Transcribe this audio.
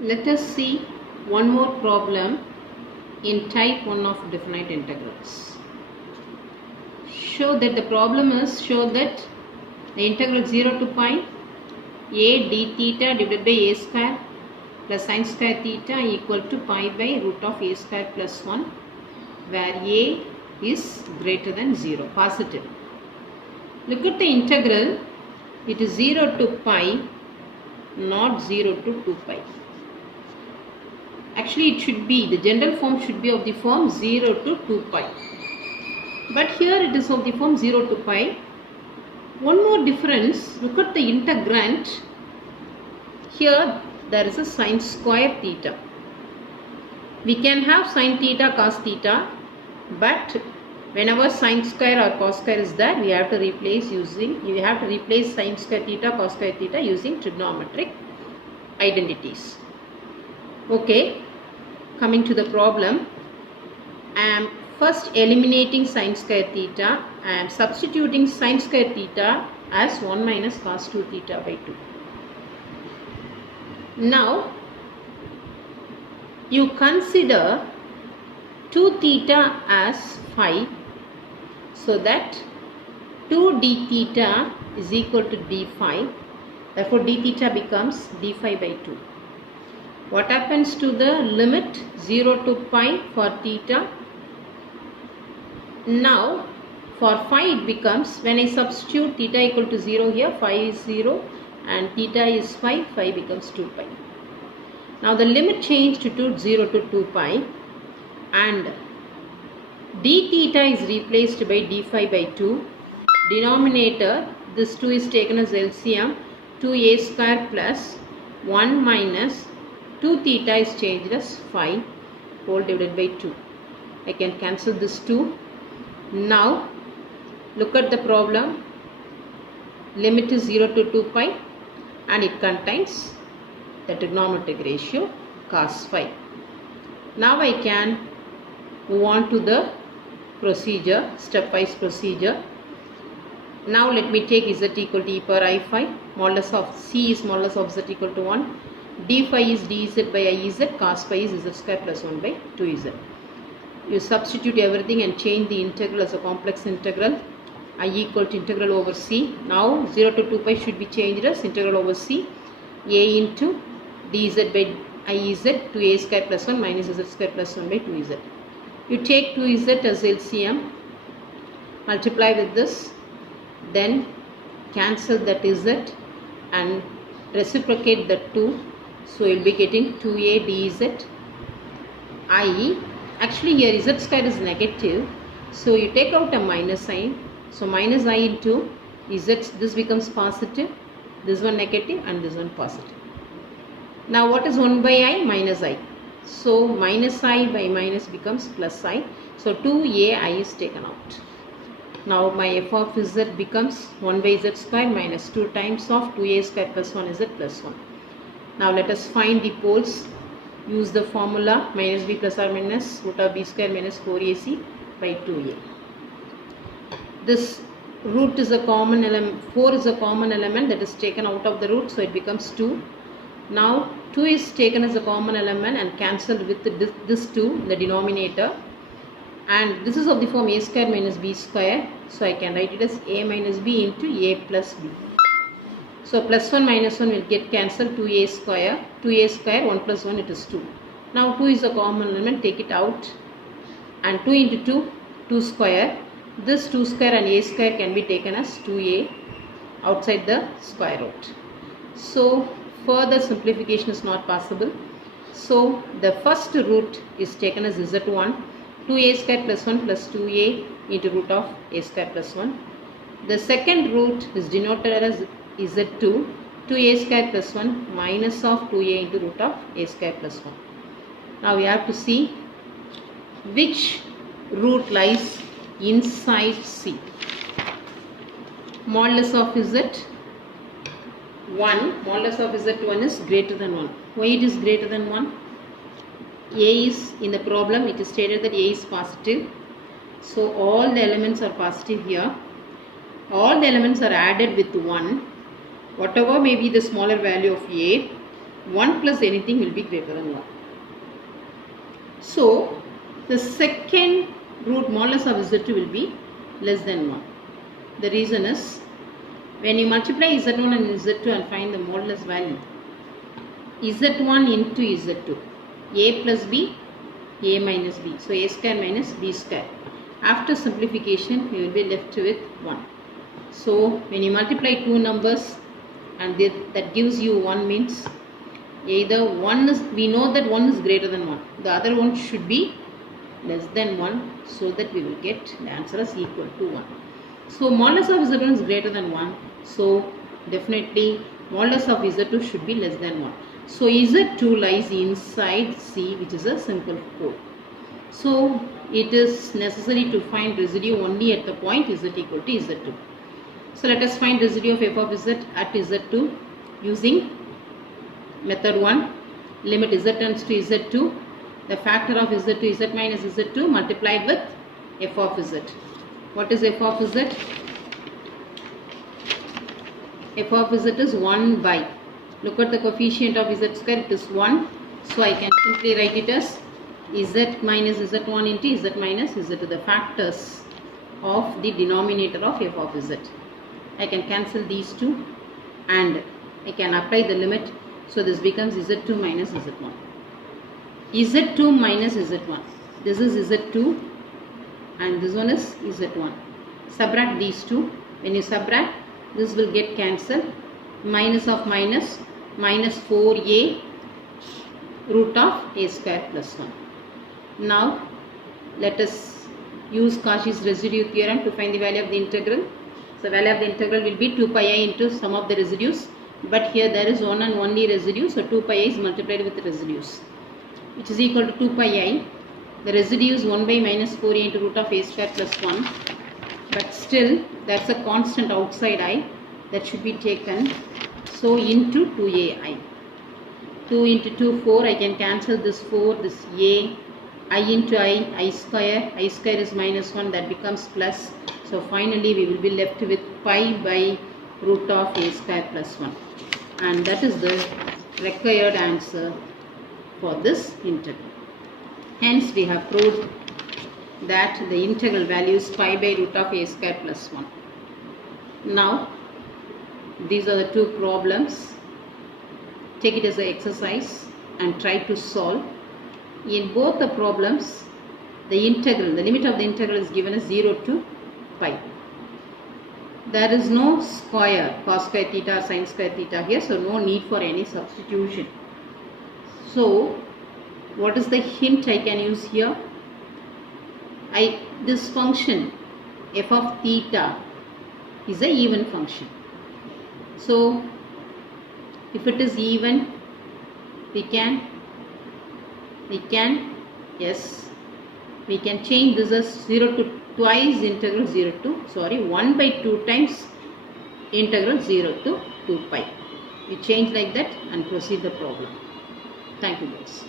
Let us see one more problem in type 1 of definite integrals. Show that the problem is the integral 0 to pi a d theta divided by a square plus sin square theta equal to pi by root of a square plus 1, where a is greater than 0, positive. Look at the integral. It is 0 to pi, not 0 to 2 pi. Actually, it should be, the general form should be of the form 0 to 2 pi. But here it is of the form 0 to pi. One more difference, look at the integrand. Here there is a sin square theta. We can have sin theta, cos theta, but whenever sin square or cos square is there, we have to replace sin square theta, cos square theta using trigonometric identities. Okay, coming to the problem, I am first eliminating sin square theta. I am substituting sin square theta as 1 minus cos 2 theta by 2. Now, you consider 2 theta as phi, so that 2 d theta is equal to d phi. Therefore, d theta becomes d phi by 2. What happens to the limit 0 to pi for theta? Now, for phi it becomes, when I substitute theta equal to 0 here, phi is 0 and theta is phi, phi becomes 2 pi. Now, the limit changed to 0 to 2 pi and d theta is replaced by d phi by 2. Denominator, this 2 is taken as LCM, 2a square plus 1 minus 2 theta is changed as phi whole divided by 2. I can cancel this 2. Now, look at the problem. Limit is 0 to 2 pi and it contains the trigonometric ratio cos phi. Now I can move on to the procedure, stepwise procedure. Now let me take z equal to e power I phi. Modulus of c is modulus of z equal to 1. D phi is dz by iz. Cos phi is z square plus 1 by 2z. You substitute everything and change the integral as a complex integral. I equal to integral over c. Now 0 to 2 pi should be changed as integral over c. A into dz by iz, 2a square plus 1 minus z square plus 1 by 2z. You take 2z as LCM, multiply with this, then cancel that z and reciprocate the 2. So you will be getting 2a dz. Actually here z square is negative, so you take out a minus sign. So minus I into z, this becomes positive, this one negative and this one positive. Now what is 1 by I? Minus I. So minus I by minus becomes plus I. So 2ai is taken out. Now my f of z becomes 1 by z square minus 2 times of 2a square plus 1 z plus 1. Now let us find the poles. Use the formula minus b plus or minus root of b square minus 4ac by 2a. This root is a common element, 4 is a common element that is taken out of the root, so it becomes 2. Now 2 is taken as a common element and cancelled with this 2 in the denominator. And this is of the form a square minus b square, so I can write it as a minus b into a plus b. So plus 1 minus 1 will get cancelled, 2a square, 1 plus 1 it is 2. Now 2 is a common element, take it out, and 2 into 2, 2 square. This 2 square and a square can be taken as 2a outside the square root. So further simplification is not possible. So the first root is taken as z1, 2a square plus 1 plus 2a into root of a square plus 1. The second root is denoted as z2, 2a square plus 1 minus of 2a into root of a square plus 1. Now we have to see which root lies inside C. Modulus of z1, modulus of z1 is greater than 1. Why it is greater than 1? A is, in the problem it is stated that a is positive. So all the elements are positive here. All the elements are added with 1. Whatever may be the smaller value of a, 1 plus anything will be greater than 1. So the second root modulus of Z2 will be less than 1. The reason is, when you multiply Z1 and Z2 and find the modulus value, Z1 into Z2, A plus B, A minus B. So A square minus B square. After simplification, you will be left with 1. So when you multiply two numbers and that gives you 1, means either one is, we know that 1 is greater than 1. The other one should be less than 1, so that we will get the answer as equal to 1. So modulus of Z1 is greater than 1. So definitely modulus of Z2 should be less than 1. So Z2 lies inside C, which is a simple code. So it is necessary to find residue only at the point Z equal to Z2. So let us find residue of f of Z at Z2 using method 1. Limit Z tends to Z2. The factor of Z2 Z minus Z2 multiplied with f of Z. What is f of Z? F of Z is 1 by, look at the coefficient of Z square, it is 1. So I can simply write it as Z minus Z1 into Z minus Z2, the factors of the denominator of f of Z. I can cancel these two and I can apply the limit. So this becomes Z2 minus Z1. Z2 minus Z1. This is Z2 and this one is Z1. Subtract these two. When you subtract, this will get cancelled. Minus of minus, minus 4a root of a square plus 1. Now let us use Cauchy's residue theorem to find the value of the integral. So value of the integral will be 2 pi I into sum of the residues. But here there is one and only residue. So 2 pi I is multiplied with the residues, which is equal to 2 pi I. The residue is 1 by minus 4a into root of a square plus 1. But still there is a constant outside I that should be taken. So into 2ai. 2 into 2, 4. I can cancel this 4, this a. I into I square. I square is minus 1, that becomes plus. So finally we will be left with pi by root of a square plus 1. And that is the required answer for this integral. Hence we have proved that the integral value is pi by root of a square plus 1. Now these are the two problems. Take it as an exercise and try to solve. In both the problems, the integral, the limit of the integral is given as 0 to pi. There is no square, cos square theta, sin square theta here, so no need for any substitution. So what is the hint I can use here? This function f of theta is an even function. So if it is even, we can change this as 0 to twice integral 0 to 1 by 2 times integral 0 to 2 pi. We change like that and proceed the problem. Thank you guys.